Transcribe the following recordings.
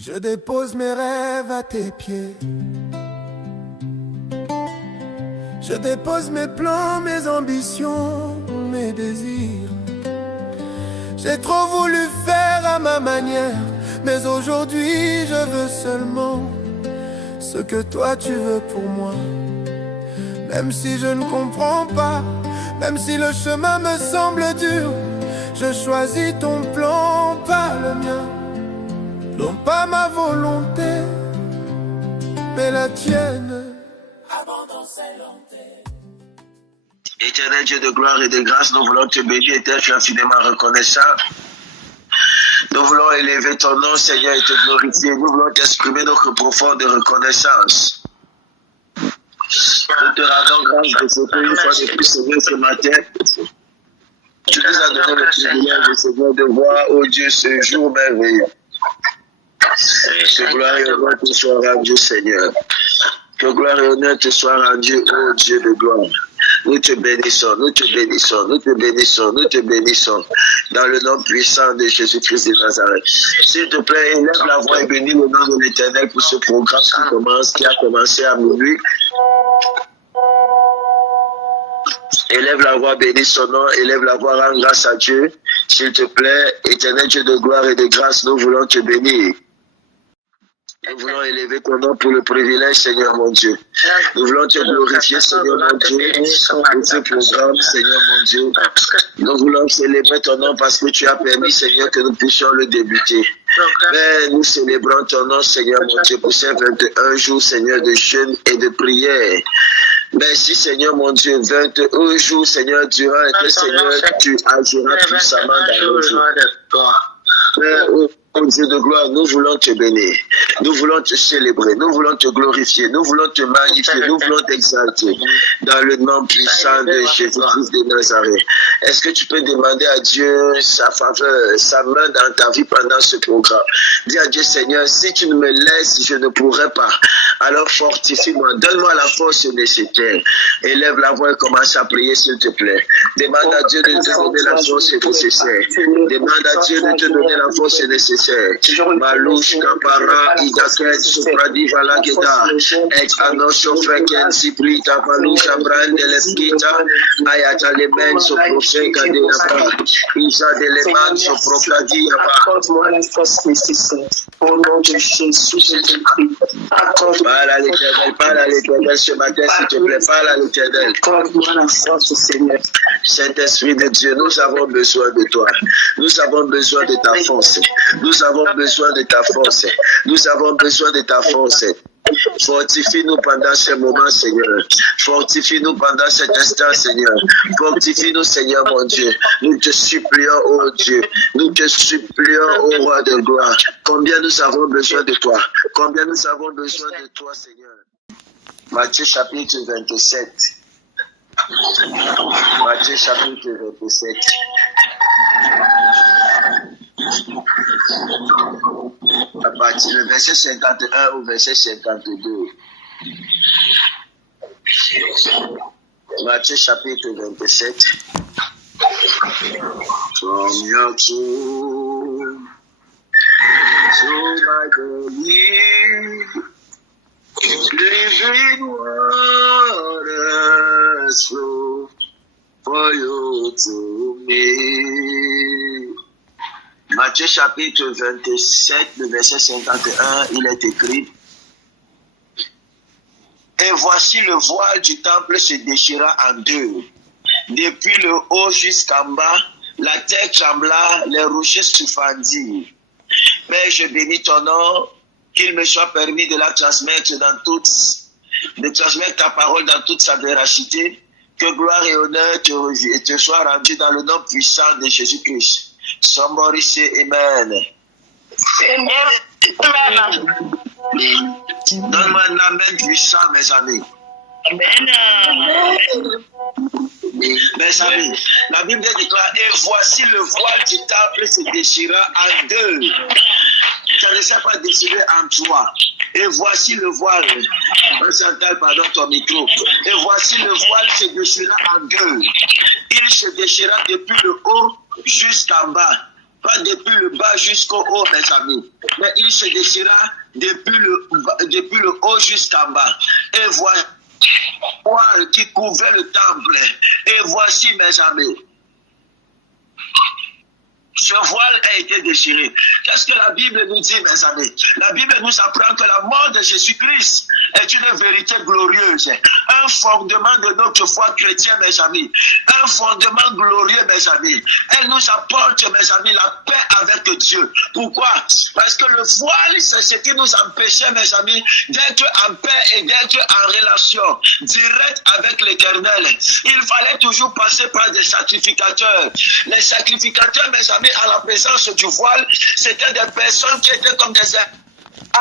Je dépose mes rêves à tes pieds. Je dépose mes plans, mes ambitions, mes désirs. J'ai trop voulu faire à ma manière, mais aujourd'hui je veux seulement ce que toi tu veux pour moi. Même si je ne comprends pas, même si le chemin me semble dur, je choisis ton plan, pas le mien. Non pas ma volonté, mais la tienne. Éternel Dieu de gloire et de grâce, nous voulons te bénir et t'être infiniment reconnaissant. Nous voulons élever ton nom, Seigneur, et te glorifier. Nous voulons t'exprimer notre profonde reconnaissance. Nous te rendons grâce de ce que, une fois de plus, Seigneur, ce matin, tu nous as donné le privilège, Seigneur, de voir, oh Dieu, ce jour merveilleux. Que gloire et honneur te soit rendu, Seigneur. Que gloire et honneur te soit rendu, ô Dieu de gloire. Nous te bénissons, nous te bénissons, nous te bénissons, nous te bénissons. Dans le nom puissant de Jésus-Christ de Nazareth. S'il te plaît, élève la voix et bénis le nom de l'Éternel pour ce programme qui a commencé à minuit. Élève la voix, bénis son nom, élève la voix, rends grâce à Dieu. S'il te plaît, Éternel Dieu de gloire et de grâce, nous voulons te bénir. Nous voulons élever ton nom pour le privilège, Seigneur mon Dieu. Nous voulons te glorifier, Seigneur mon Dieu, pour ce programme, Seigneur mon Dieu. Nous voulons célébrer ton nom parce que tu as permis, Seigneur, que nous puissions le débuter. Mais nous célébrons ton nom, Seigneur mon Dieu, pour ces 21 jours, Seigneur, de jeûne et de prière. Merci, Seigneur mon Dieu, 21 jours, Seigneur, durant lesquels, Seigneur, tu agiras puissamment dans nos jours. Oh Dieu de gloire, nous voulons te bénir, nous voulons te célébrer, nous voulons te glorifier, nous voulons te magnifier, nous voulons t'exalter dans le nom puissant de Jésus-Christ de Nazareth. Est-ce que tu peux demander à Dieu sa faveur, sa main dans ta vie pendant ce programme? Dis à Dieu, Seigneur, si tu ne me laisses, je ne pourrai pas. Alors fortifie-moi, donne-moi la force nécessaire. Élève la voix et commence à prier, s'il te plaît. Demande à Dieu de te donner la force nécessaire. Demande à Dieu de te donner la force nécessaire. Malouche Kapara, Idaken, Sopradi Valaketa, Ex Anosho Freken, Sipri, Tapaloucha, Brand de l'Eskita, Ayata Lemen, Soprofe, Kadeapa, Isa de Leman, Soprofadi, Yapa. Accorde-moi la force nécessaire. Au nom de Jésus, je te prie. Parle à l'Éternel ce matin, s'il te plaît, parle à l'Éternel. Accorde-moi la force, Seigneur. Saint-Esprit de Dieu, nous avons besoin de toi. Nous avons besoin de ta force. Nous avons besoin de ta force. Nous avons besoin de ta force. Fortifie-nous pendant ce moment, Seigneur. Fortifie-nous pendant cet instant, Seigneur. Fortifie-nous, Seigneur, mon Dieu. Nous te supplions, oh Dieu. Nous te supplions, oh roi de gloire. Combien nous avons besoin de toi. Combien nous avons besoin de toi, Seigneur. Matthieu chapitre 27. Matthieu chapitre 27. À partir du verset 51 au verset 52. Matthieu chapitre 27. From your tomb to my belief, living waters flow for you to me. Matthieu chapitre 27, le verset 51, il est écrit: Et voici le voile du temple se déchira en deux. Depuis le haut jusqu'en bas, la terre trembla, les rochers se fendirent. Père, je bénis ton nom, qu'il me soit permis de la transmettre de transmettre ta parole dans toute sa véracité. Que gloire et honneur te soient rendus dans le nom puissant de Jésus-Christ. Somebody say amen. Amen. Donne-moi un amen puissant, mes amis. Amen. Mes amis, la Bible déclare: et voici le voile du temple se déchira en deux. Ça ne s'est pas déchiré en trois. Et voici le voile. On s'entend, pardon, ton micro. Et voici le voile se déchira en deux. Il se déchira depuis le haut jusqu'en bas. pas depuis le bas jusqu'au haut, mes amis, mais il se déchira depuis le haut jusqu'en bas. Et voici le voile qui couvrait le temple. Et voici, mes amis, ce voile a été déchiré. Qu'est-ce que la Bible nous dit, mes amis? La Bible nous apprend que la mort de Jésus-Christ est une vérité glorieuse. Un fondement de notre foi chrétienne, mes amis. Un fondement glorieux, mes amis. Elle nous apporte, mes amis, la paix avec Dieu. Pourquoi? Parce que le voile, c'est ce qui nous empêchait, mes amis, d'être en paix et d'être en relation directe avec l'Éternel. Il fallait toujours passer par des sacrificateurs. Les sacrificateurs, mes amis, à la présence du voile, c'était des personnes qui étaient comme des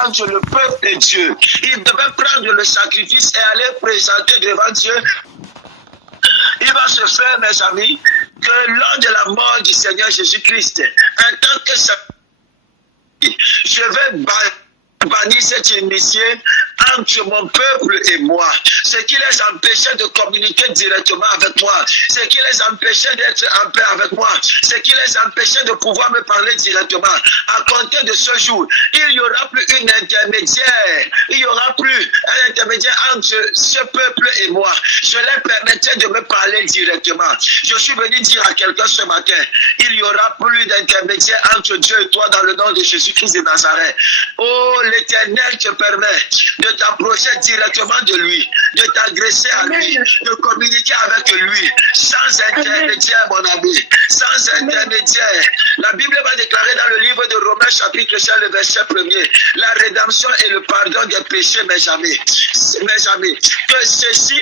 anges, le peuple de Dieu. Ils devaient prendre le sacrifice et aller présenter devant Dieu. Il va se faire, mes amis, que lors de la mort du Seigneur Jésus-Christ, en tant que sacrifice, je vais bannir cette initié entre mon peuple et moi. Ce qui les empêchait de communiquer directement avec moi. Ce qui les empêchait d'être en paix avec moi. Ce qui les empêchait de pouvoir me parler directement. À compter de ce jour, il n'y aura plus une intermédiaire. Il n'y aura plus un intermédiaire entre ce peuple et moi. Je leur permettais de me parler directement. Je suis venu dire à quelqu'un ce matin, il n'y aura plus d'intermédiaire entre Dieu et toi dans le nom de Jésus-Christ de Nazareth. Oh, l'Éternel te permet de t'approcher directement de lui, de t'agresser à lui, de communiquer avec lui, sans intermédiaire, mon ami, sans intermédiaire. La Bible va déclarer dans le livre de Romains, chapitre 5, le verset 1er, la rédemption et le pardon des péchés, mes amis, que ceci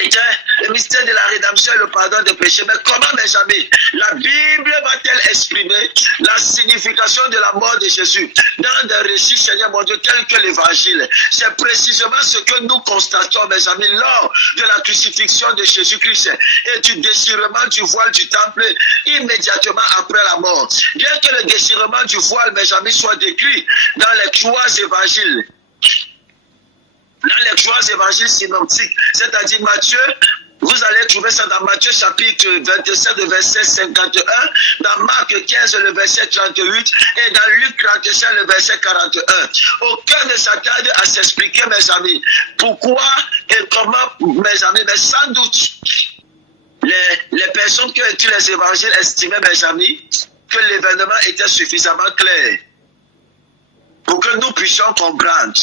était le mystère de la rédemption et le pardon des péchés. Mais comment, mes amis, la Bible va-t-elle exprimer la signification de la mort de Jésus dans des récits, Seigneur mon Dieu, tels que l'Évangile? C'est précisément ce que nous constatons, mes amis, lors de la crucifixion de Jésus-Christ et du déchirement du voile du temple immédiatement après la mort. Bien que le déchirement du voile, mes amis, soit décrit dans les 3 évangiles, dans les 3 évangiles synoptiques, c'est-à-dire Matthieu, vous allez trouver ça dans Matthieu chapitre 27, le verset 51, dans Marc 15, le verset 38, et dans Luc 35, le verset 41. Aucun ne s'attarde à s'expliquer, mes amis, pourquoi et comment, mes amis, mais sans doute, les personnes qui ont écrit les évangiles estimaient, mes amis, que l'événement était suffisamment clair pour que nous puissions comprendre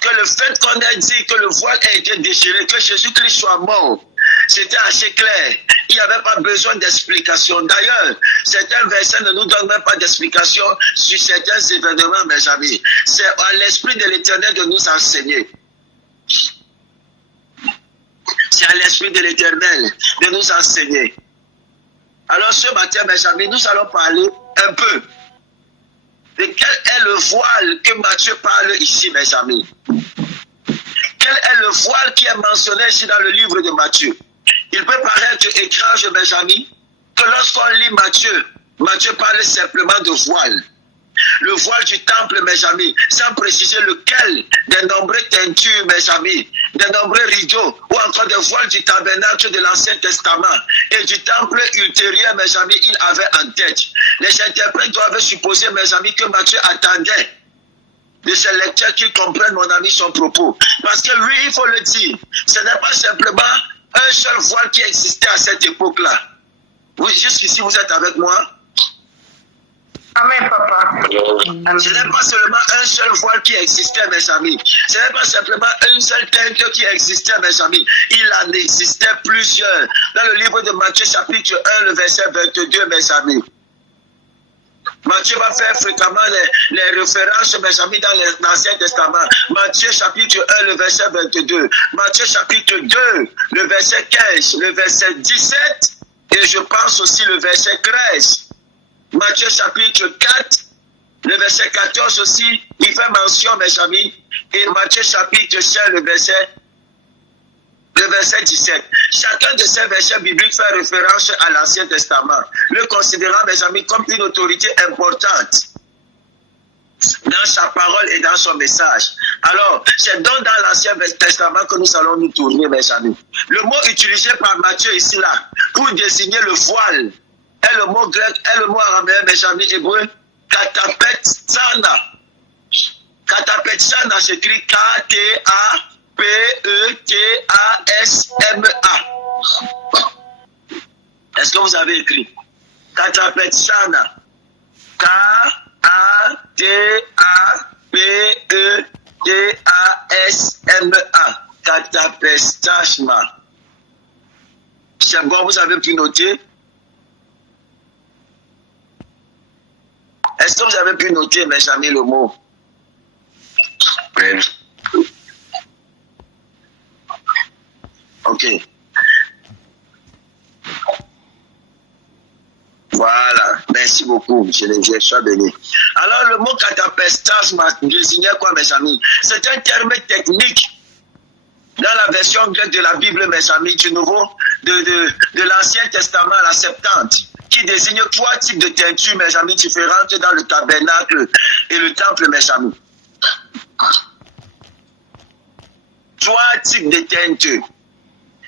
que le fait qu'on ait dit que le voile a été déchiré, que Jésus-Christ soit mort, c'était assez clair. Il n'y avait pas besoin d'explication. D'ailleurs, certains versets ne nous donnent même pas d'explication sur certains événements, mes amis. C'est à l'Esprit de l'Éternel de nous enseigner. C'est à l'Esprit de l'Éternel de nous enseigner. Alors ce matin, mes amis, nous allons parler un peu de quel est le voile que Matthieu parle ici, mes amis. Quel est le voile qui est mentionné ici dans le livre de Matthieu? Il peut paraître étrange, mes amis, que lorsqu'on lit Matthieu, Matthieu parle simplement de voile. Le voile du temple, mes amis, sans préciser lequel, des nombreux teintures, mes amis, des nombreux rideaux, ou encore des voiles du tabernacle de l'Ancien Testament et du temple ultérieur, mes amis, il avait en tête. Les interprètes doivent supposer, mes amis, que Matthieu attendait de ses lecteurs qu'ils comprennent, mon ami, son propos. Parce que lui, il faut le dire, ce n'est pas simplement un seul voile qui existait à cette époque-là. Vous, jusqu'ici, vous êtes avec moi? Amen, papa. Ce n'est pas seulement un seul voile qui existait, mes amis. Ce n'est pas simplement une seule teinte qui existait, mes amis. Il en existait plusieurs. Dans le livre de Matthieu, chapitre 1, le verset 22, mes amis. Matthieu va faire fréquemment les références, mes amis, dans l'Ancien Testament. Matthieu chapitre 1, le verset 22. Matthieu chapitre 2, le verset 15, le verset 17. Et je pense aussi le verset 13. Matthieu chapitre 4, le verset 14 aussi, il fait mention, mes amis. Et Matthieu chapitre 5, le verset 17. Chacun de ces versets bibliques fait référence à l'Ancien Testament, le considérant, mes amis, comme une autorité importante dans sa parole et dans son message. Alors, c'est donc dans l'Ancien Testament que nous allons nous tourner, mes amis. Le mot utilisé par Matthieu ici, là, pour désigner le voile est le mot grec, est le mot araméen, mes amis hébreux, katapetsana. Katapetsana s'écrit K-T-A-P-E-T-A-S-M-A. Est-ce que vous avez écrit? Katapetsana. K-A-T-A-P-E-T-A-S-M-A. Katapestashma. C'est bon, vous avez pu noter? Est-ce que vous avez pu noter, mes amis, le mot? Oui. Ok. Voilà. Merci beaucoup, Geneviève. Sois béni. Alors, le mot catapestasme désignait quoi, mes amis? C'est un terme technique dans la version grecque de la Bible, mes amis, du Nouveau, de l'Ancien Testament, la Septante, qui désigne 3 types de teintures, mes amis, différentes dans le tabernacle et le temple, mes amis. 3 types de teintures.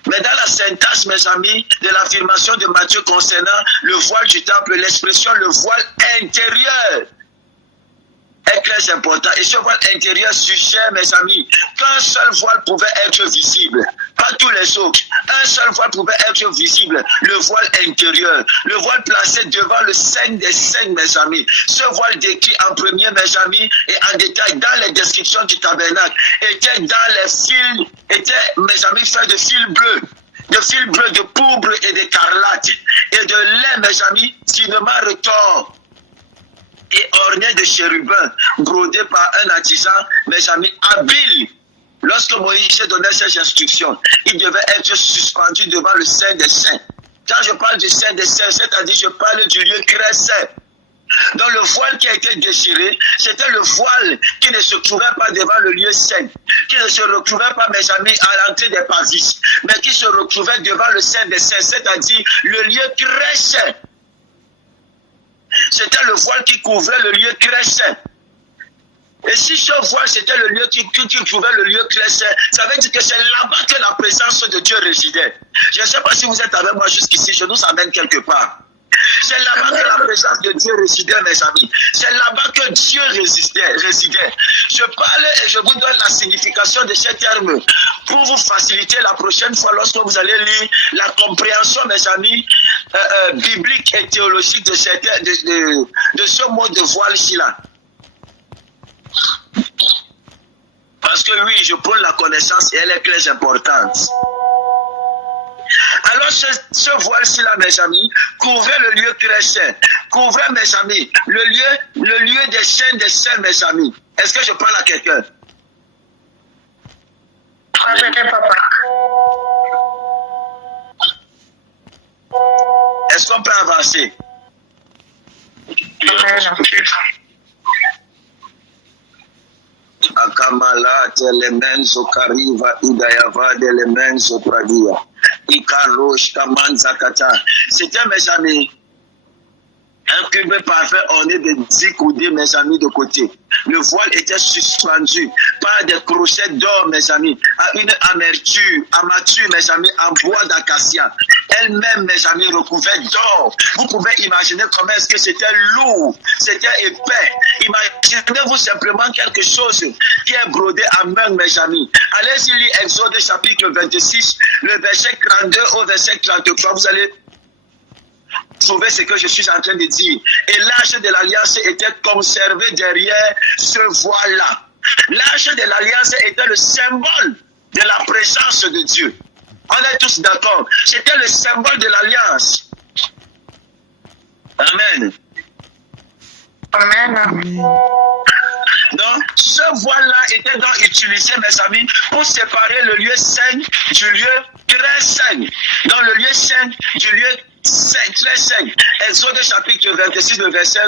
Mais dans la syntaxe, mes amis, de l'affirmation de Matthieu concernant le voile du temple, l'expression le voile intérieur est très important. Et ce voile intérieur suggère, mes amis, qu'un seul voile pouvait être visible. Pas tous les autres. Un seul voile pouvait être visible. Le voile intérieur. Le voile placé devant le Saint des Saints, mes amis. Ce voile décrit en premier, mes amis, et en détail dans les descriptions du tabernacle, était dans les fils, était, mes amis, fait de fils bleus. De fils bleus, de pourpre et d'écarlate. Et de lin, mes amis, finement retors. Et orné de chérubins, brodé par un artisan, mes amis, habile. Lorsque Moïse donnait ses instructions, il devait être suspendu devant le Saint des Saints. Quand je parle du Saint des Saints, c'est-à-dire je parle du lieu très saint. Dans le voile qui a été déchiré, c'était le voile qui ne se trouvait pas devant le lieu saint, qui ne se retrouvait pas, mes amis, à l'entrée des parvis, mais qui se retrouvait devant le Saint des Saints, c'est-à-dire le lieu très saint. C'était le voile qui couvrait le lieu très saint. Et si ce voile c'était le lieu qui couvrait le lieu très saint, ça veut dire que c'est là-bas que la présence de Dieu résidait. Je ne sais pas si vous êtes avec moi jusqu'ici, je nous amène quelque part. C'est là-bas que la présence de Dieu résidait, mes amis. C'est là-bas que Dieu résidait. Je parle et je vous donne la signification de ces termes pour vous faciliter la prochaine fois lorsque vous allez lire la compréhension, mes amis, biblique et théologique de ce mot de voile-ci là. Parce que oui, je prends la connaissance et elle est très importante. Alors ce voile-ci là, mes amis, couvrait le lieu très saint, couvrait, mes amis, le lieu des saints, mes amis. Est-ce que je parle à quelqu'un? Est-ce qu'on peut avancer? Akamala telemenzo kariva idayava telemenzo pradia. Ikarosh kamanzakata. C'était, mes amis, un cube parfait orné de 10 coudées, mes amis, de côté. Le voile était suspendu par des crochets d'or, mes amis, à une armature, mes amis, en bois d'acacia. Elle-même, mes amis, recouverte d'or. Vous pouvez imaginer comment est-ce que c'était lourd, c'était épais. Imaginez-vous simplement quelque chose qui est brodé à main, mes amis. Allez-y lire Exode chapitre 26, le verset 32 au verset 33. Vous allez trouver ce que je suis en train de dire. Et l'arche de l'alliance était conservé derrière ce voile-là. L'arche de l'alliance était le symbole de la présence de Dieu. On est tous d'accord. C'était le symbole de l'alliance. Amen. Amen. Donc, ce voile-là était donc utilisé, mes amis, pour séparer le lieu saint du lieu très saint. Dans le lieu saint du lieu saint, très saint. Exode chapitre 26, le verset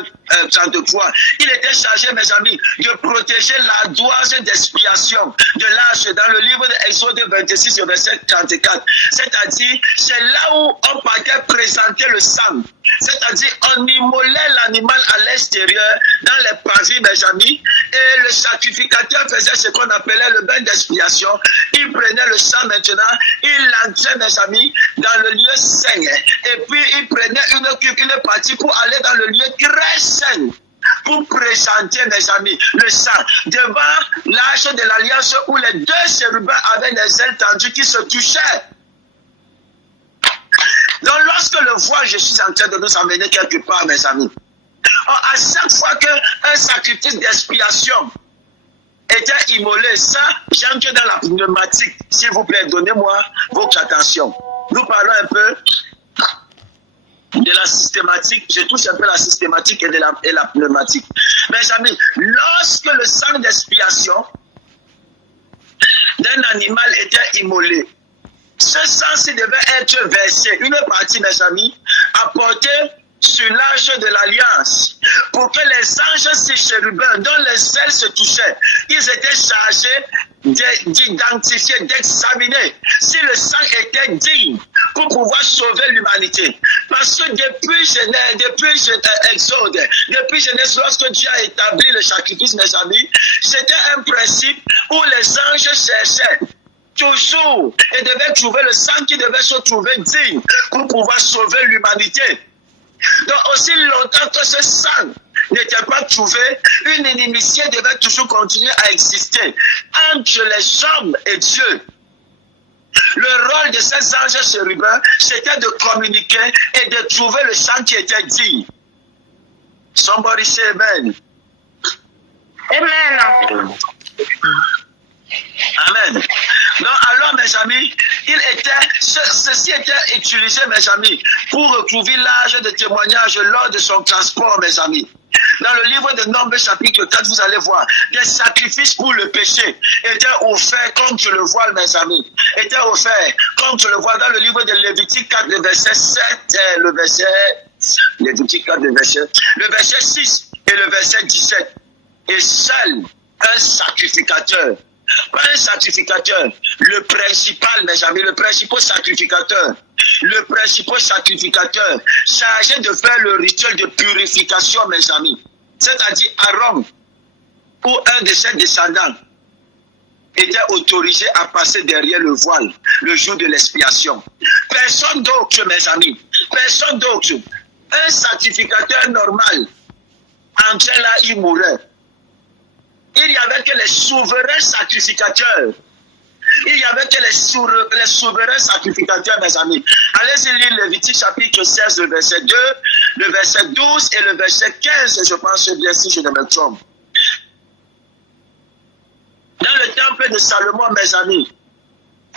33. Il était chargé, mes amis, de protéger l'ardoise d'expiation de l'arche dans le livre d'Exode 26, le verset 34. C'est-à-dire, c'est là où on partait présenter le sang. C'est-à-dire, on immolait l'animal à l'extérieur, dans les parvis, mes amis, et le sacrificateur faisait ce qu'on appelait le bain d'expiation. Il prenait le sang maintenant, il l'entrait, mes amis, dans le lieu saint. Et puis, il prenait une partie pour aller dans le lieu très saint, pour présenter, mes amis, le sang devant l'arche de l'alliance où les deux chérubins avaient les ailes tendues qui se touchaient. Donc, lorsque le voile, je suis en train de nous emmener quelque part, mes amis, à chaque fois qu'un sacrifice d'expiation était immolé, ça, j'entre dans la pneumatique. S'il vous plaît, donnez-moi votre attention. Nous parlons un peu de la systématique. Je touche un peu la systématique et la pneumatique. Mes amis, lorsque le sang d'expiation d'un animal était immolé, ce sang-ci devait être versé, une partie, mes amis, apportée sur l'arche de l'alliance, pour que les anges, ces chérubins, dont les ailes se touchaient, ils étaient chargés d'identifier, d'examiner si le sang était digne pour pouvoir sauver l'humanité. Parce que depuis Exode, depuis Genèse, lorsque Dieu a établi le sacrifice, mes amis, c'était un principe où les anges cherchaient toujours et devaient trouver le sang qui devait se trouver digne pour pouvoir sauver l'humanité. Donc aussi longtemps que ce sang n'était pas trouvé, une inimitié devait toujours continuer à exister entre les hommes et Dieu. Le rôle de ces anges chérubins, c'était de communiquer et de trouver le sang qui était digne. Somebody say amen. Amen. Amen. Donc, alors, mes amis, ceci était utilisé, mes amis, pour recouvrir l'âge de témoignage lors de son transport, mes amis. Dans le livre de Nombres, chapitre 4, vous allez voir, des sacrifices pour le péché étaient offerts contre le voile, mes amis. Étaient offerts contre le voile dans le livre de Lévitique 4, le verset 7, Lévitique 4, le verset 6 et le verset 17. Et seul un sacrificateur, pas un sacrificateur, le principal, mes amis, le principal sacrificateur chargé de faire le rituel de purification, mes amis, c'est-à-dire Aaron ou un de ses descendants, était autorisé à passer derrière le voile le jour de l'expiation. Personne d'autre, mes amis, personne d'autre. Un sacrificateur normal entrait là, il mourait. Il n'y avait que les souverains sacrificateurs. Il n'y avait que les souverains sacrificateurs, mes amis. Allez-y lire Lévitique chapitre 16, le verset 2, le verset 12 et le verset 15, je pense bien si je ne me trompe. Dans le temple de Salomon, mes amis,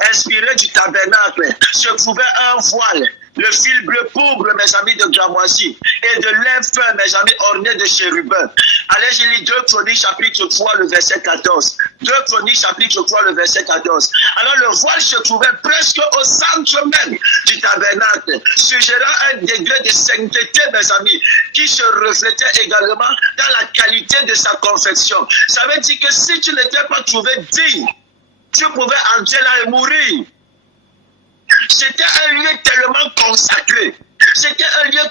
inspiré du tabernacle, se trouvait un voile, le fil bleu pourpre, mes amis, de cramoisi, et de lin fin, mes amis, orné de chérubins. Allez, je lis 2 Chroniques chapitre 3, le verset 14. 2 Chroniques chapitre 3, le verset 14. Alors le voile se trouvait presque au centre même du tabernacle, suggérant un degré de sainteté, mes amis, qui se reflétait également dans la qualité de sa confection. Ça veut dire que si tu n'étais pas trouvé digne, tu pouvais entrer là et mourir. C'était un lieu tellement consacré. C'était un lieu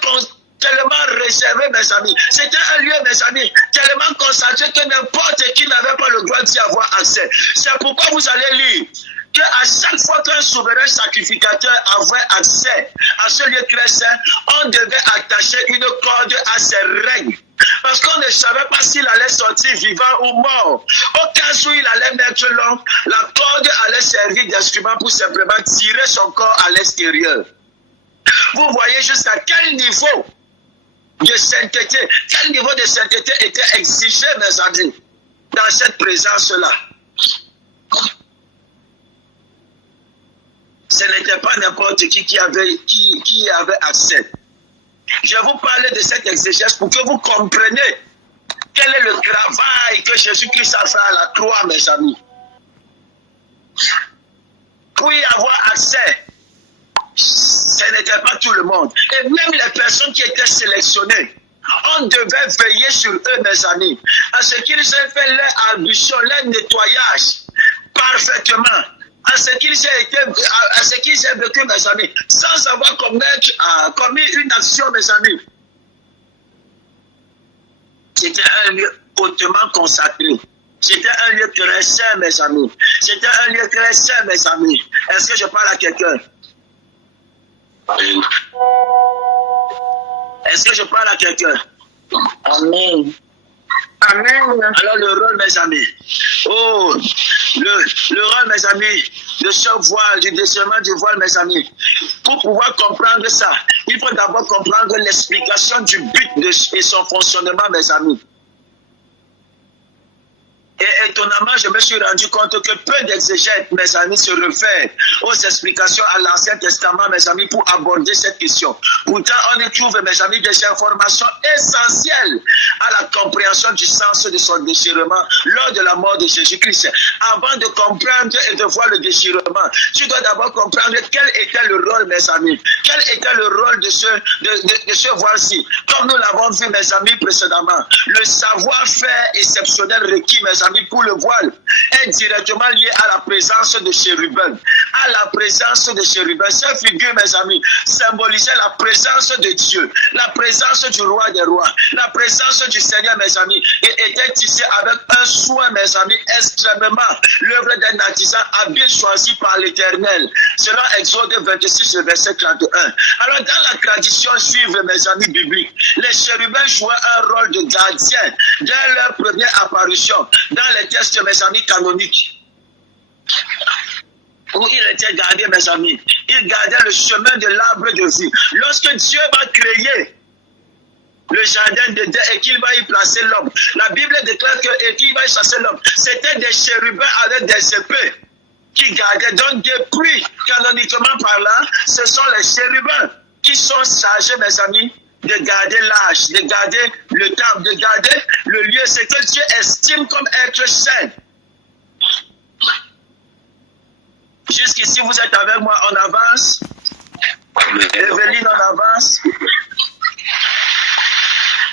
tellement réservé, mes amis. C'était un lieu, mes amis, tellement consacré que n'importe qui n'avait pas le droit d'y avoir accès. C'est pourquoi vous allez lire qu'à chaque fois qu'un souverain sacrificateur avait accès à ce lieu très saint, on devait attacher une corde à ses règles. Parce qu'on ne savait pas s'il allait sortir vivant ou mort. Au cas où il allait mettre long, la corde allait servir d'instrument pour simplement tirer son corps à l'extérieur. Vous voyez jusqu'à quel niveau de sainteté, quel niveau de sainteté était exigé, mes amis, dans cette présence-là. Ce n'était pas n'importe qui avait accès. Je vous parlais de cette exégèse pour que vous compreniez quel est le travail que Jésus-Christ a fait à la croix, mes amis. Pour y avoir accès, ce n'était pas tout le monde. Et même les personnes qui étaient sélectionnées, on devait veiller sur eux, mes amis, à ce qu'ils aient fait leur ablution, leur nettoyage parfaitement, à ce qu'il j'ai vécu, mes amis, sans avoir commis une action, mes amis. C'était un lieu hautement consacré. C'était un lieu très saint, mes amis. C'était un lieu très saint, mes amis. Est-ce que je parle à quelqu'un? Est-ce que je parle à quelqu'un? Amen. Amen. Alors le rôle, mes amis. Oh, le rôle, mes amis, de ce voile, du déchirement du voile, mes amis. Pour pouvoir comprendre ça, il faut d'abord comprendre l'explication du but et son fonctionnement, mes amis. Et étonnamment, je me suis rendu compte que peu d'exégètes, mes amis, se réfèrent aux explications à l'Ancien Testament, mes amis, pour aborder cette question. Pourtant, on y trouve, mes amis, des informations essentielles à la compréhension du sens de son déchirement lors de la mort de Jésus-Christ. Avant de comprendre et de voir le déchirement, tu dois d'abord comprendre quel était le rôle, mes amis. Quel était le rôle de ce voile-ci. Comme nous l'avons vu, mes amis, précédemment, le savoir-faire exceptionnel requis, mes amis, pour le voile est directement lié à la présence de chérubins. À la présence de chérubins. Cette figure, mes amis, symbolisait la présence de Dieu, la présence du roi des rois, la présence du Seigneur, mes amis, et était tissée avec un soin, mes amis, extrêmement l'œuvre d'un artisan habile choisi par l'Éternel. Selon Exode 26, verset 31. Alors, dans la tradition juive, mes amis bibliques, les chérubins jouaient un rôle de gardien dès leur première apparition dans les textes, mes amis, canoniques, où il était gardé, mes amis. Il gardait le chemin de l'arbre de vie. Lorsque Dieu va créer le jardin d'Éden et qu'il va y placer l'homme, la Bible déclare qu'il va y chasser l'homme. C'était des chérubins avec des épées qui gardaient. Donc, depuis, canoniquement parlant, ce sont les chérubins qui sont chargés, mes amis, de garder l'âge, de garder le temple, de garder le lieu, ce que Dieu estime comme être saint. Jusqu'ici, vous êtes avec moi, on avance. Evelyne, on avance.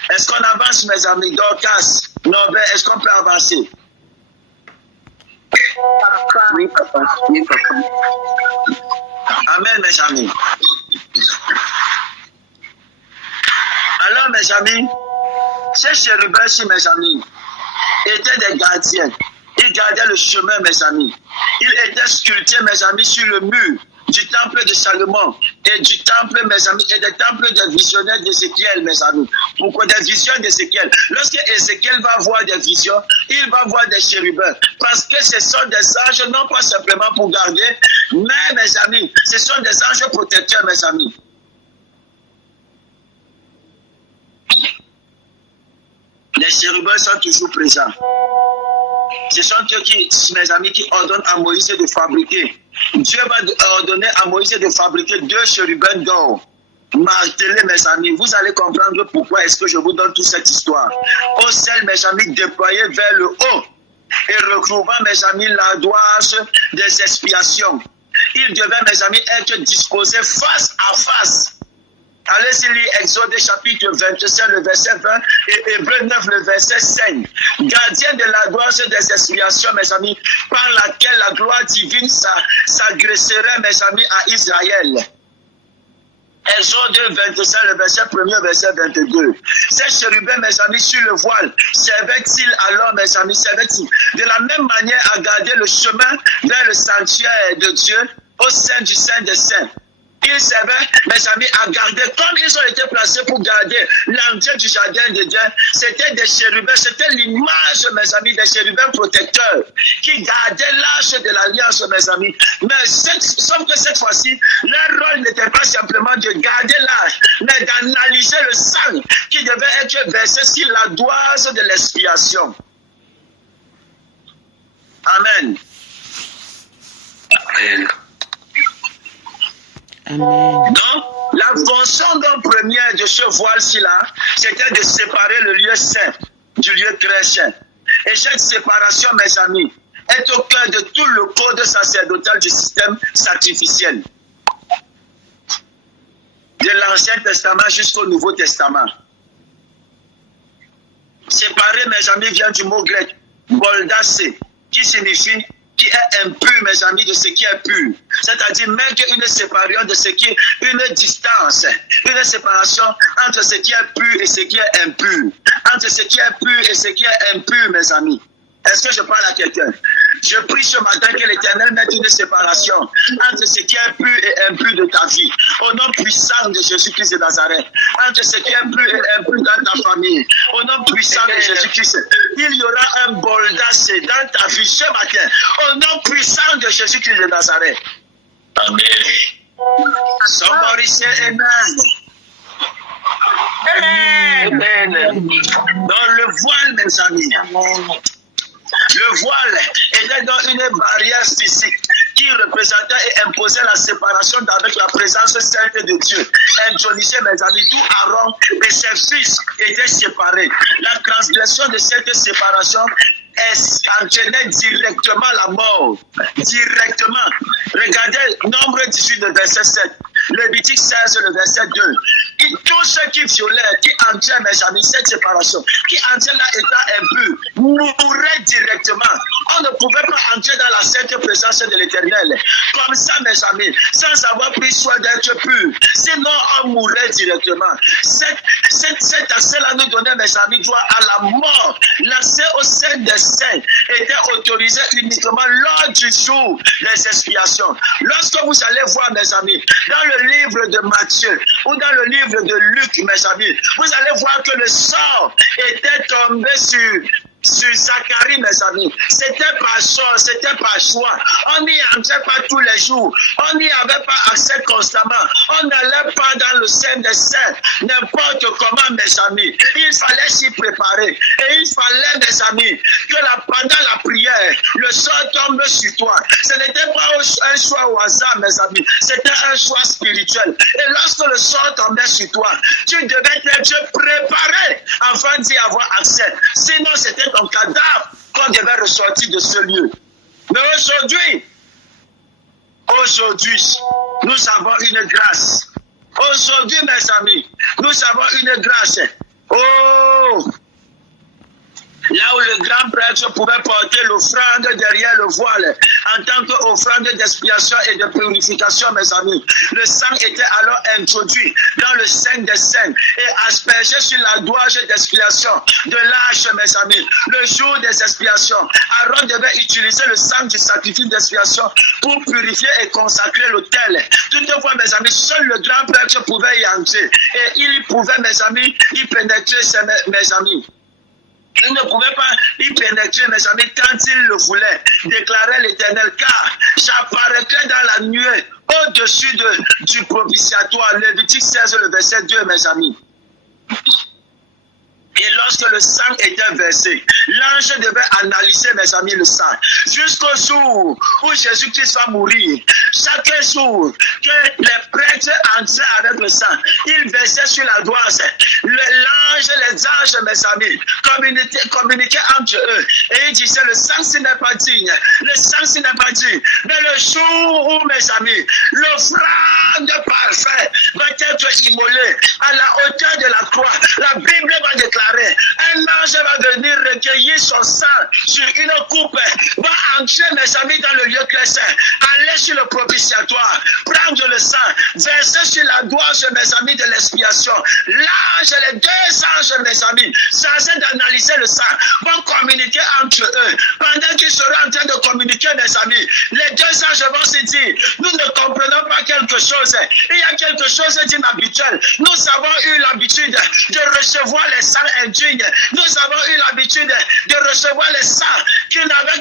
Est-ce qu'on avance, mes amis? Dorcas, Norbert, est-ce qu'on peut avancer? Oui, papa. Oui, papa. Amen, mes amis. Alors, mes amis, ces chérubins-ci, mes amis, étaient des gardiens. Ils gardaient le chemin, mes amis. Ils étaient sculptés, mes amis, sur le mur du temple de Salomon et du temple, mes amis, et des temples des visionnaires d'Ézéchiel, mes amis. Pourquoi des visions d'Ézéchiel? Lorsque Ézéchiel va voir des visions, il va voir des chérubins. Parce que ce sont des anges, non pas simplement pour garder, mais, mes amis, ce sont des anges protecteurs, mes amis. Les chérubins sont toujours présents. Ce sont eux qui, mes amis, qui ordonnent à Moïse de fabriquer. Dieu va ordonner à Moïse de fabriquer 2 chérubins d'or. Martelés, mes amis. Vous allez comprendre pourquoi est-ce que je vous donne toute cette histoire. Au ciel, mes amis, déployés vers le haut et recouvrant, mes amis, l'ardoise des expiations. Ils devaient, mes amis, être disposés face à face. Allez-y lire Exode chapitre 25, le verset 20 et Hébreux 9, le verset 5. Gardien de la gloire des expiations, mes amis, par laquelle la gloire divine s'agresserait, mes amis, à Israël. Exode 25, le verset 1er, verset 22. Ces chérubins, mes amis, sur le voile, servaient-ils alors, mes amis, servaient-ils de la même manière à garder le chemin vers le sanctuaire de Dieu au sein du Saint des Saints? Ils servaient, mes amis, à garder, comme ils ont été placés pour garder l'entrée du jardin d'Éden, c'était des chérubins, c'était l'image, mes amis, des chérubins protecteurs qui gardaient l'arche de l'alliance, mes amis. Mais sauf que cette fois-ci, leur rôle n'était pas simplement de garder l'arche, mais d'analyser le sang qui devait être versé sur la doise de l'expiation. Amen. Amen. Amen. Donc, la fonction première de ce voile-ci-là, c'était de séparer le lieu saint du lieu très saint. Et cette séparation, mes amis, est au cœur de tout le code sacerdotal du système sacrificiel. De l'Ancien Testament jusqu'au Nouveau Testament. Séparer, mes amis, vient du mot grec, boldassé, qui qui est impur, mes amis, de ce qui est pur. C'est-à-dire même qu'une séparation de ce qui est une distance, une séparation entre ce qui est pur et ce qui est impur. Entre ce qui est pur et ce qui est impur, mes amis. Est-ce que je parle à quelqu'un? Je prie ce matin que l'Éternel mette une séparation entre ce qui est pur et impur de ta vie. Au nom puissant de Jésus-Christ de Nazareth. Entre ce qui est pur et impur dans ta famille. Au nom puissant de Jésus-Christ. Il y aura un boldasse dans ta vie ce matin. Au nom puissant de Jésus-Christ de Nazareth. Amen. Somebody say amen. Amen. Dans le voile, mes amis. Le voile était dans une barrière physique qui représentait et imposait la séparation avec la présence sainte de Dieu. Intronisé, mes amis, tout Aaron et ses fils étaient séparés. La transgression de cette séparation entraînait directement la mort. Directement. Regardez Nombre 18, le verset 7. Lévitique 16, le verset 2. Tous ceux qui violaient, qui entraient, mes amis, cette séparation, qui entraient l'état impur, mouraient directement. On ne pouvait pas entrer dans la sainte présence de l'Éternel. Comme ça, mes amis, sans avoir pris soin d'être pur. Sinon, on mourrait directement. Cet accès-là nous donnait, mes amis, droit à la mort. L'accès au sein des saints était autorisé uniquement lors du jour des expiations. Lorsque vous allez voir, mes amis, dans le livre de Matthieu ou dans le livre de Luc, mes amis, vous allez voir que le sort était tombé sur Zacharie, mes amis. C'était par choix, c'était par choix. On n'y entrait pas tous les jours. On n'y avait pas accès constamment. On n'allait pas dans le sein des saints n'importe comment, mes amis. Il fallait s'y préparer. Et il fallait, mes amis, que pendant la prière, le sort tombe sur toi. Ce n'était pas un choix au hasard, mes amis. C'était un choix spirituel. Et lorsque le sort tombait sur toi, tu devais être préparé afin d'y avoir accès. Sinon, c'était ton cadavre qu'on devait ressortir de ce lieu. Mais aujourd'hui, nous avons une grâce. Aujourd'hui, mes amis, nous avons une grâce. Oh! Là où le grand prêtre pouvait porter l'offrande derrière le voile, en tant qu'offrande d'expiation et de purification, mes amis, le sang était alors introduit dans le sein des saints et aspergé sur la douage d'expiation de l'arche, mes amis. Le jour des expiations, Aaron devait utiliser le sang du sacrifice d'expiation pour purifier et consacrer l'autel. Toutefois, mes amis, seul le grand prêtre pouvait y entrer et il pouvait, mes amis, y pénétrer, mes amis. Il ne pouvait pas y pénétrer, mes amis, quand il le voulait, déclarait l'Éternel, car j'apparaîtrai dans la nuée au-dessus du propitiatoire. Lévitique 16, le verset 2, mes amis. Et lorsque le sang était versé, l'ange devait analyser, mes amis, le sang. Jusqu'au jour où Jésus-Christ va mourir, chaque jour que les prêtres entraient avec le sang, ils versaient sur la douce. L'ange, les anges, mes amis, communiquaient entre eux. Et ils disaient, le sang, ce n'est pas digne. Le sang, ce n'est pas digne. Mais le jour où, mes amis, l'offrande parfaite va être immolée à la hauteur de la croix, la Bible va déclarer, un ange va venir recueillir son sang sur une coupe, va entrer, mes amis, dans le lieu très saint, aller sur le propitiatoire, prendre le sang, verser sur la douche, mes amis, de l'expiation. L'ange, les deux anges, mes amis, chargés d'analyser le sang, vont communiquer entre eux. Pendant qu'ils seront en train de communiquer, mes amis, les deux anges vont se dire, nous ne comprenons pas quelque chose. Il y a quelque chose d'inhabituel. Nous avons eu l'habitude de recevoir les sangs indignes. Nous avons eu l'habitude de recevoir les sangs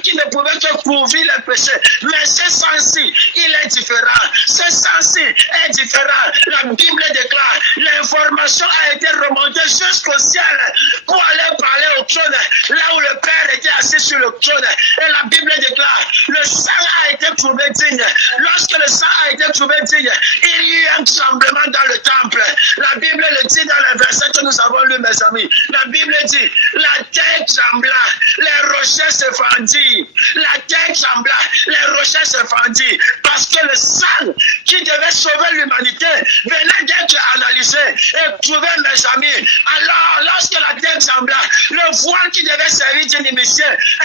qui ne pouvaient que couvrir les péchés. Mais ce sang-ci, il est différent. Ce sang-ci est différent. La Bible déclare, l'information a été remontée jusqu'au ciel pour aller parler au trône, là où le Père était assis sur le trône. Et la Bible déclare, le sang a été trouvé digne. Lorsque le sang a été trouvé digne, il y eut un tremblement dans le temple. La Bible le dit dans les versets que nous avons lus, mes amis. La Bible dit, la terre trembla, les rochers se fendirent. La terre trembla, les rochers se fendirent. Parce que le sang qui devait sauver l'humanité venait d'être analysé et trouvé, mes amis. Alors, lorsque la terre trembla, le voile qui devait servir d'inimitié,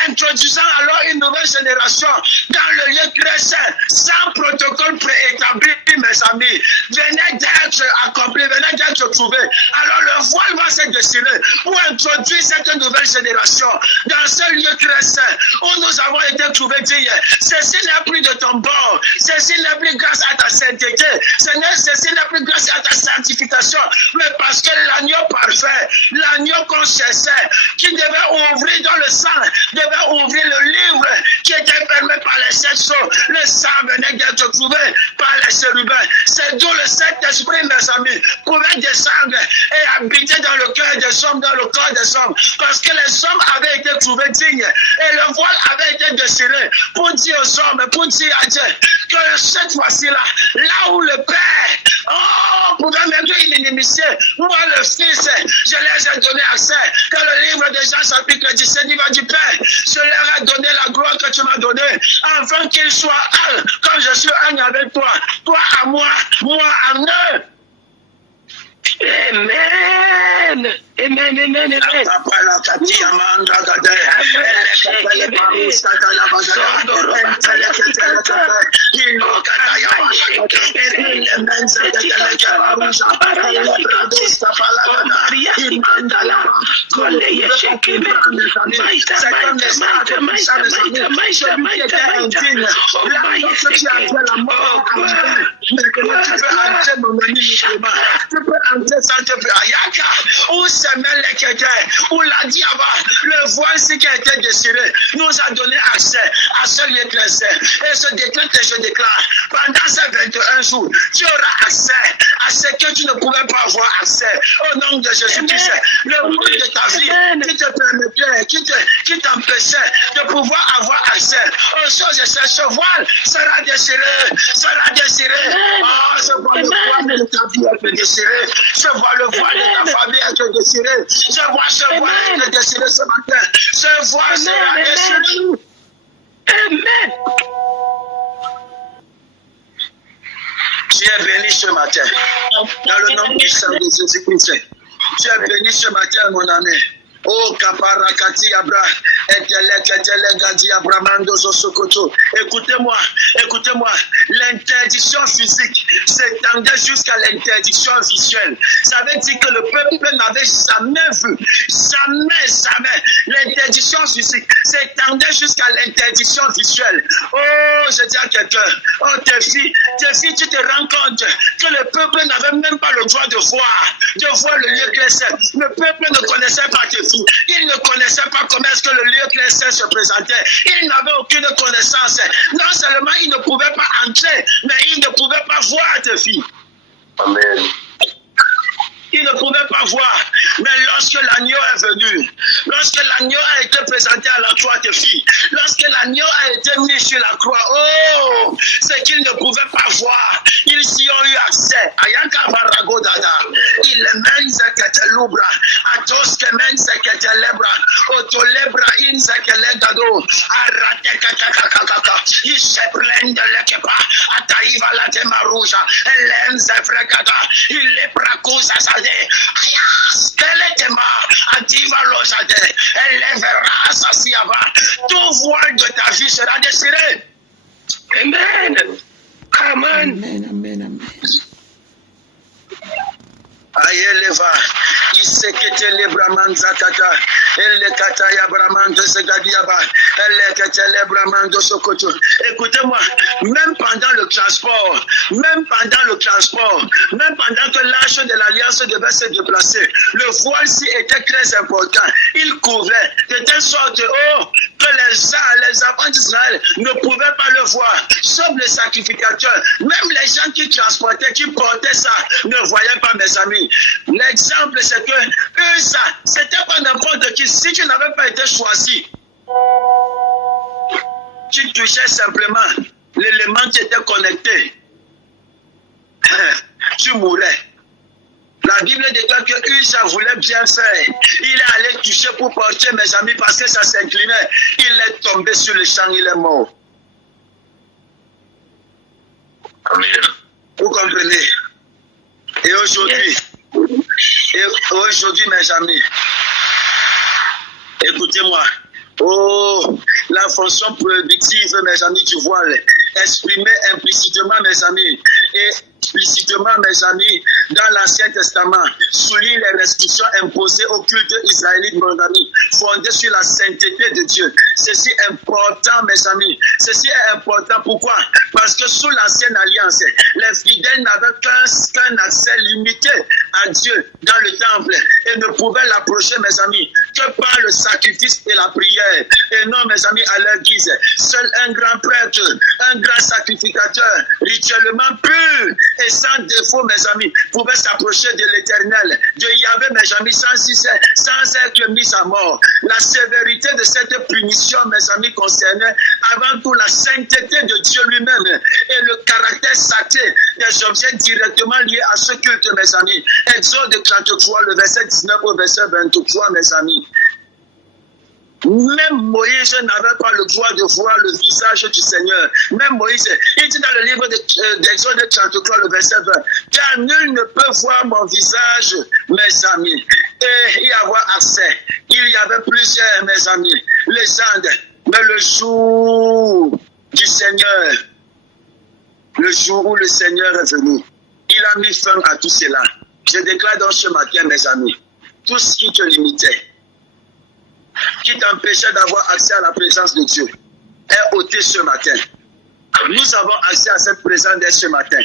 introduisant alors une nouvelle génération dans le lieu très saint, sans protocole préétabli, mes amis, venait d'être accompli, venait d'être trouvé. Alors, le voile va se dessiner pour introduire cette nouvelle génération dans ce lieu très saint où nous avons été trouvés dignes. Ceci n'est plus de ton bord, ceci n'est plus grâce à ta sainteté, ceci n'est plus grâce à ta sanctification, mais parce que l'agneau parfait, l'agneau qu'on cherchait, qui devait ouvrir dans le sang, devait ouvrir le livre qui était fermé par les 7 sceaux. Le sang venait d'être trouvé par les chérubins. C'est d'où le Saint-Esprit, mes amis, pouvait descendre et habiter dans le cœur des hommes, dans le corps des hommes, parce que les hommes avaient été trouvés dignes et le voile avait été déchiré pour dire aux hommes, pour dire à Dieu que cette fois-ci-là, là où le Père pouvait mettre une inimitié, moi le Fils, je leur ai donné accès, que le livre de Jean chapitre 17 il va du Père, je leur ai donné la gloire que tu m'as donnée, afin qu'ils soient un, comme je suis un avec toi, toi à moi, moi à eux. Amen. Amen, amen, amen. Où s'aimait les chrétiens, où l'a dit avant, le voile qui a été déchiré nous a donné accès à ce lieu très saint. Et je déclare que je déclare, pendant ces 21 jours, tu auras accès à ce que tu ne pouvais pas avoir accès. Au nom de Jésus-Christ, le voile de ta vie qui te permettait, qui t'empêchait de pouvoir avoir accès aux choses, ce voile sera déchiré, sera déchiré. Oh, ce voile de ta vie est déchiré, je vois le voile de ta famille être déchiré, je vois ce voile être déchiré ce matin, ce voile sera déchiré. Amen. Tu es béni ce matin, dans le nom puissant de Jésus-Christ. Tu es béni ce matin, mon ami. Oh, Kaparakati Abra, écoutez-moi, écoutez-moi, l'interdiction physique s'étendait jusqu'à l'interdiction visuelle. Ça veut dire que le peuple n'avait jamais vu, jamais, l'interdiction physique s'étendait jusqu'à l'interdiction visuelle. Oh, je dis à quelqu'un, oh, tes filles, tu te rends compte que le peuple n'avait même pas le droit de voir le lieu clair. Le peuple ne connaissait pas tes filles. Il ne connaissait pas comment est-ce que le lieu clair se présentait. Il n'avait aucune connaissance. Non seulement il ne pouvait pas entrer, mais il ne pouvait pas voir tes filles. Amen. Il ne pouvait pas voir. Mais lorsque l'agneau est venu, lorsque l'agneau a été présenté à la croix de filles, lorsque l'agneau a été mis sur la croix, oh, c'est qu'ils ne pouvaient pas voir. Ils y ont eu accès. Ayaka Baragodada, il mène ce que te l'oubra, à tous que mène ce que te lebra, autolebra in ce que le gado, arrate kakakakaka, il se prenne de l'équipa, à taïva la temarouja, elle aime se fregada, il les pracousa sa. Elle verra s'assis avant. Tout voile de ta vie sera déchiré. Amen. Amen. Amen. Ayeleva, isekete lebraman zakata, elle kataya braman de segadiaba, elle katele braman de sokoto. Écoutez-moi, même pendant le transport, même pendant que l'arche de l'alliance devait se déplacer, le voile-ci était très important. Il couvrait de telle sorte que les enfants d'Israël ne pouvaient pas le voir, sauf les sacrificateurs. Même les gens qui transportaient, qui portaient ça, ne voyaient pas, mes amis. L'exemple, c'est que ça, c'était pas n'importe qui. Si tu n'avais pas été choisi, tu touchais simplement l'élément qui était connecté, tu mourais. La Bible déclare que Usa voulait bien faire. Il est allé toucher pour porter, mes amis, parce que ça s'inclinait. Il est tombé sur le champ, il est mort. Amen. Vous comprenez? Et aujourd'hui, mes amis, écoutez-moi. Oh, la fonction productive, mes amis, du voile, exprimée implicitement, mes amis, et explicitement, mes amis, dans l'Ancien Testament, souligne les restrictions imposées au culte israélite, mes amis, fondées sur la sainteté de Dieu. Ceci est important, mes amis. Ceci est important. Pourquoi? Parce que sous l'Ancienne Alliance, les fidèles n'avaient qu'un accès limité à Dieu dans le temple et ne pouvaient l'approcher, mes amis, que par le sacrifice et la prière. Et non, mes amis, à leur guise. Seul un grand prêtre, un grand sacrificateur, rituellement pur et sans défaut, mes amis, pouvait s'approcher de l'Éternel, de Yahvé, mes amis, sans être mis à mort. La sévérité de cette punition, mes amis, concernait avant tout la sainteté de Dieu lui-même et le caractère sacré des objets directement liés à ce culte, mes amis. Exode 33, le verset 19 au verset 23, mes amis. Même Moïse n'avait pas le droit de voir le visage du Seigneur. Même Moïse, il dit dans le livre d'Exode 33, le verset 20, car nul ne peut voir mon visage, mes amis, et y avoir accès. Il y avait plusieurs, mes amis, légendes, mais le jour du Seigneur, le jour où le Seigneur est venu, il a mis fin à tout cela. Je déclare donc ce matin, mes amis, tout ce qui te limitait, qui t'empêchait d'avoir accès à la présence de Dieu, est ôté ce matin. Nous avons accès à cette présence dès ce matin.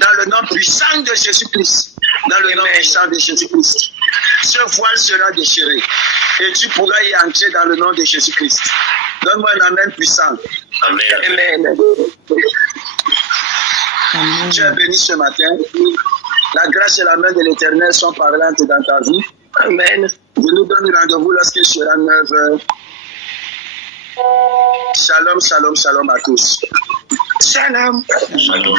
Dans le nom puissant de Jésus-Christ. Dans le nom puissant de Jésus-Christ. Ce voile sera déchiré. Et tu pourras y entrer dans le nom de Jésus-Christ. Donne-moi un amen puissant. Amen. Amen. Tu es béni ce matin. La grâce et la main de l'Éternel sont parlantes dans ta vie. Amen. Je nous donne rendez-vous lorsqu'il sera 9h. Shalom, shalom, shalom à tous. Shalom. Shalom.